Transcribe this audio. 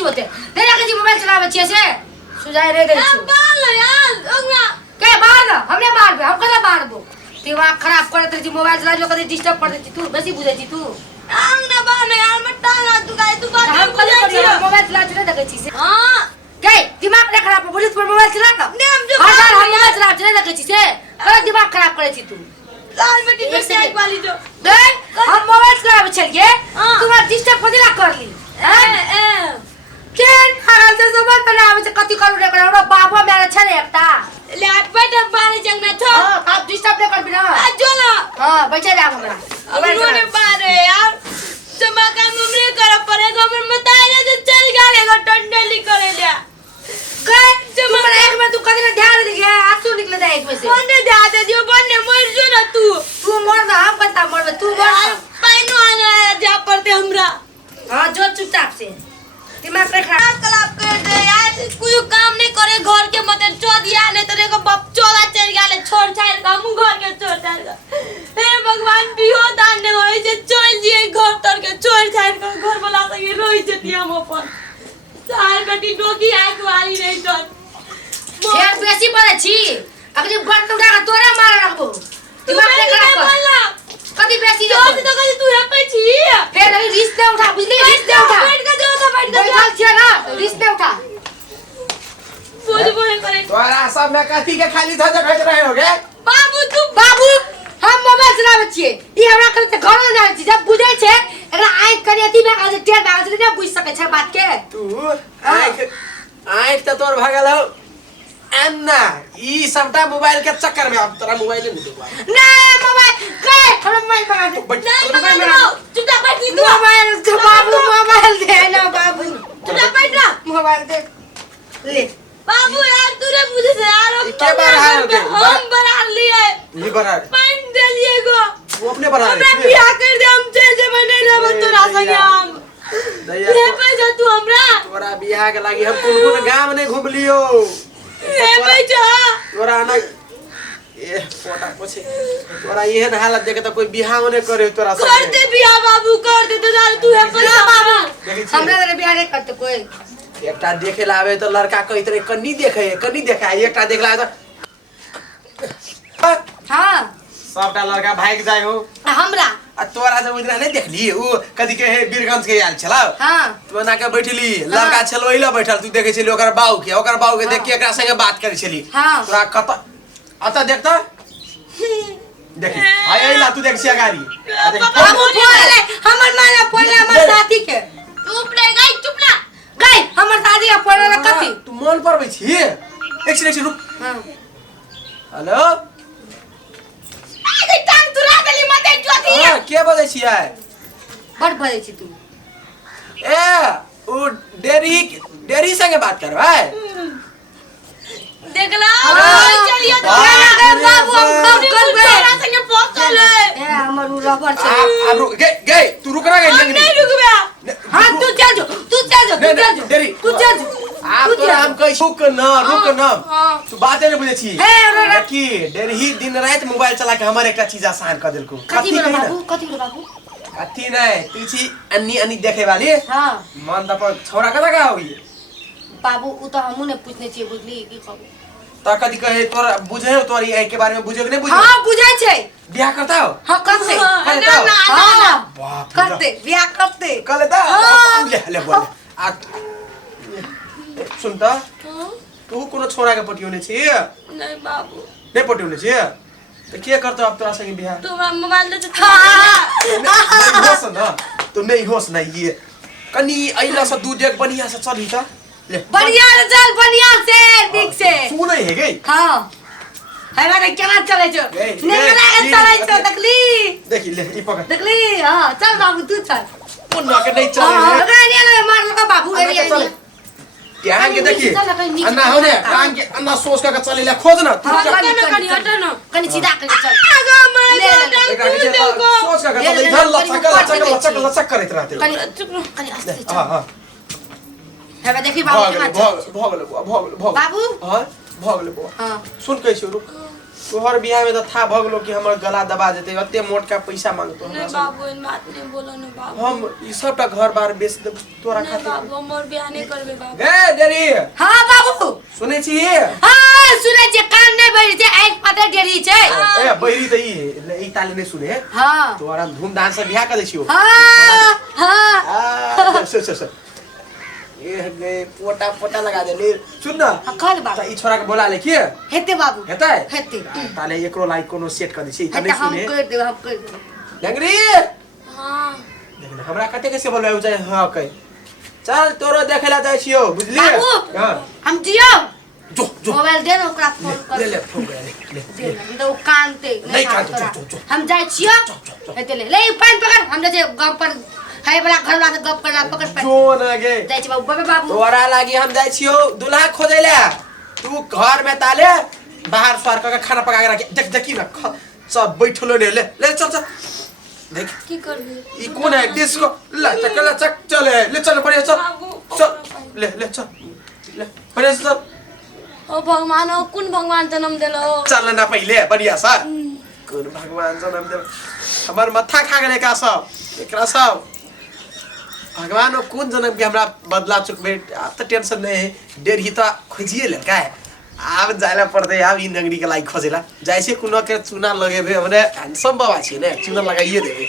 छी होते नहीं रखे छी मोबाइल चलावे छी से सुजाय रे गई छी बाल यार ओगना के बाहर ना हमने मारबे हम कला मारबो दिमाग खराब करत रही मोबाइल चलावे कदे डिस्टर्ब कर देती तू बेसी बुझै छी तू आंगना बाल यार मट्टा ना तू गाय तू बात हम कला मोबाइल चलावे नहीं देखे छी से हां के दिमाग नहीं खराब बोली तू मोबाइल चला ना हम जो हजार हम मोबाइल चलावे नहीं देखे छी से कला दिमाग खराब करे छी तू लाल बेटी मिस्टेक वाली जो देख हम मोबाइल चलावे चलिए तुम्हारा डिस्टर्ब कदिला कर ली केन हाल से जबान बनावे से कति करू रे करो बाबा मेरा छ रे एकटा ले पेट बारे जंगना छ आप डिस्टर्ब नहीं कर बिना जो ना हां बैठे जा हमरा उन्होंने बारे यार जमा काम हमरे कर पड़ेगा हमर बताइले जो चल गालेगा टंडली करे ले गए जमा एक में तू कदी ना ध्यान दे गया आंसू निकले था एक में से कौन दे दे दियो बन्ने मर जो ना तू मर ना हम बता मर तू मर पैनो आना जा पड़ते हमरा हां जो चुपचाप से दिमाग पे खराब कलाप कर दे यार कोई काम नहीं करे घर के मत चो दिया नहीं तो देखो बाप चोला चल गाले छोड़ छाड़ का मुंह घर के छोड़ छाड़ का हे भगवान बिहो दान ने होई जे चल जिए घर तर के छोड़ छाड़ का घर वाला सके रोई जती हम अपन चार बेटी डोकी आके वाली नहीं तो यार बेसी पड़े छी अगली बंद उठा के तोरा मार रखबो दिमाग पे खराब कर कदी बेसी तो कदी तू है पे छी फिर अभी रिस्क ने उठा बुझली रिस्क ने उठा बैठ के जो बैठ के बैठल छिया ना रिस्क ने उठा बोल बोल करे तोरा सब में कथी के खाली था देखत रहे होगे बाबू हम मोबाइल चलावे छिए ई हमरा कहते घर न जाय छी जब बुझै छै एकरा आइ करियती में आज टेर बाज ने बुझ सकै छै बात के तू आँख त तोर भगल हो अन्ना ई सबटा मोबाइल के चक्कर में अब तोरा मोबाइल नहीं देबो ना मोबाइल के हमरा मोबाइल बना दे चुपचाप बैठ तू मोबाइल तो बाबू मोबाइल दे ना बाबू चुपचाप बैठ ना मोबाइल दे ले बाबू यार तूने मुझे से यार के बढ़ा के हम बढ़ा लिए नहीं बढ़ा पाइन दे लिए गो वो अपने बढ़ा मैं बियाह कर दे हम जे बने रह तो रासा हम ये पे जा तू हमरा तोरा बियाह के लागी हम कोन गांव ने घूम लियो ये पे जा तोरा ना ए फोटा पोछे तोरा एहन हालत देखे तो कोई बियाह ने करे तोरा सब कर दे बियाह बाबू कर दे तो तू है पर बाबू हमरा रे बियाह नहीं करते कोई एकटा देखे ला आवे तो लड़का कई तरह कन्नी देखे एकटा देख ला तो हां सबटा लड़का भाग जाय हो हमरा आ तोरा जब उधर नहीं देखली उ कदी के हे बीरगंज के आयल छला हां तू ना के बैठली लड़का छलोइला बैठल तू देखे छली ओकर बाऊ के देख के एकरा संगे बात करे छली तोरा कत अता देखता देखी हाय आइला तू देख सिया गाड़ी बाबू बोले हमर माला बोले हमर साथी के चुप रे चुप ना गई हमर शादी के पड़े कथि तू मन परबै छी एक सेकंड रुक हां हेलो आगे टांग तुरा देली मते जोती हां के बजै छियै बड़ बजै छी तू ए ओ डेरी संगे बात करबै देखला चलिए बाबू हम काम करबे तोरा संगे पहुंचल ए हमर उ रबर छै आप रुक गए तू रुक ना गई नहीं रुकबे हां तू चल जो डेरी तू चल जो आप तोरा हम कहि रुक न तू बाते नहीं बुझे छी हे कि डेरी दिन रात मोबाइल चला के हमर एकटा चीज आसान कर देलको कथि बाबू कथि नहीं पीछे अन्नी देखे वाली हां मन त पर छोरा कता का होई बाबू उ तो हमहु ने पूछने छी बुझली की कहू त कथि कहे तोरा बुझे हो तोरी आई के बारे में बुझे कि नहीं बुझे हां बुझै छै बियाह करता हो हां करते हां बाप करते बियाह करते कर लेता ले बोल आ सुन त तू कोनो छोरा के पटियोने छी नहीं बाबू नहीं पटियोने छी त के करतो अब तोरा संगे बियाह तू मोबाइल दे नहीं होस न तू नहीं होस न ये कनी आइला से दूध एक बढ़िया से चली त ले बढ़िया से चल बढ़िया से ठीक से सुनै है गई हां हमरा केना चलै छ नेगला चलै छ देखली देखी ले ई पकड़ देखली हां चल बाबू तू चल मुन्ना के नहीं चले हां गानी ले मार लो बाबू रे टांग के देखी अन्ना हो ने टांग के अन्ना सोच का चले ले खोज ना कनी हट न कनी सीधा करके चल आगा मार सोच का चले इधर लचक करत रहते कनी चुप कनी आस्ते चल हां हेबे देखी बाबू केना चल भगले बाबू हां भगले बो हां सुन कैसे रुक तोहर बियाह में तो था भगलो कि हमर गला दबा देते अते मोट का पैसा मांगतो नहीं बाबू इन बात नहीं बोलो न बाबू हम ई सबटा घर बार बेच दे तोरा नहीं खातिर बाबू हमर बियाह नहीं करबे बाबू ए डेरी हाँ बाबू सुनै छी हाँ सुनै छै कान नहीं बजै छै आँख पते डेरी छै ए बहिरी त ई ताले नै सुने हाँ तोरा धूमधाम से बियाह कर दै छियो हाँ हाँ सो ए गे पोटा पोटा लगा दे ले सुन न हाँ कह बाबू ई छोरा के बोला ले के हेते बाबू हेतै हेते ताले एकरो लाइक कोनो सेट कर दै छी त हेते नै हम सुने कर देब हम कर देब लंगरी हां देखन हमरा कते कैसे बोलबै उ जाय हां कह चल तोरो देखैला जाय छियो बुझलिए बाबू हां हम जियो जो जो मोबाइल दे न ओकरा फोन कर ले फोन कर ले दे न तो कानते नहीं कानते, जो। हम जाय छियो हेते ले पान पकड़ हम जे गांव पर खाए वाला घर वाला गप करला पकड़ पे जो न गे जाय छी बाबू बाबू तोरा लागी हम जाय छियो दूल्हा खोजै ले तू घर में ताले बाहर स्वार के खाना पका के रख देख देखी न सब बैठलो ने ले चल चल देख की करबे ई कोन है डिस्को ला चक चले ले चल पड़े चल चल ले चल ले पड़े चल ओ भगवान ओ कुन भगवान जन्म देलो चल ना पहिले बढ़िया सा कोन भगवान जन्म दे हमर माथा खा गेले का सब एकरा सब भगवान ओ कोन जन्म के हमरा बदला चुकबे अब त टेंशन नहीं है डेर ही त खोजिए ले का आब जायला पड़ते आब ई नगरी के लाइक खोजेला जैसे कोनो के चूना लगेबे हमरे हैंडसम बाबा छी ने चूना लगाइए देबे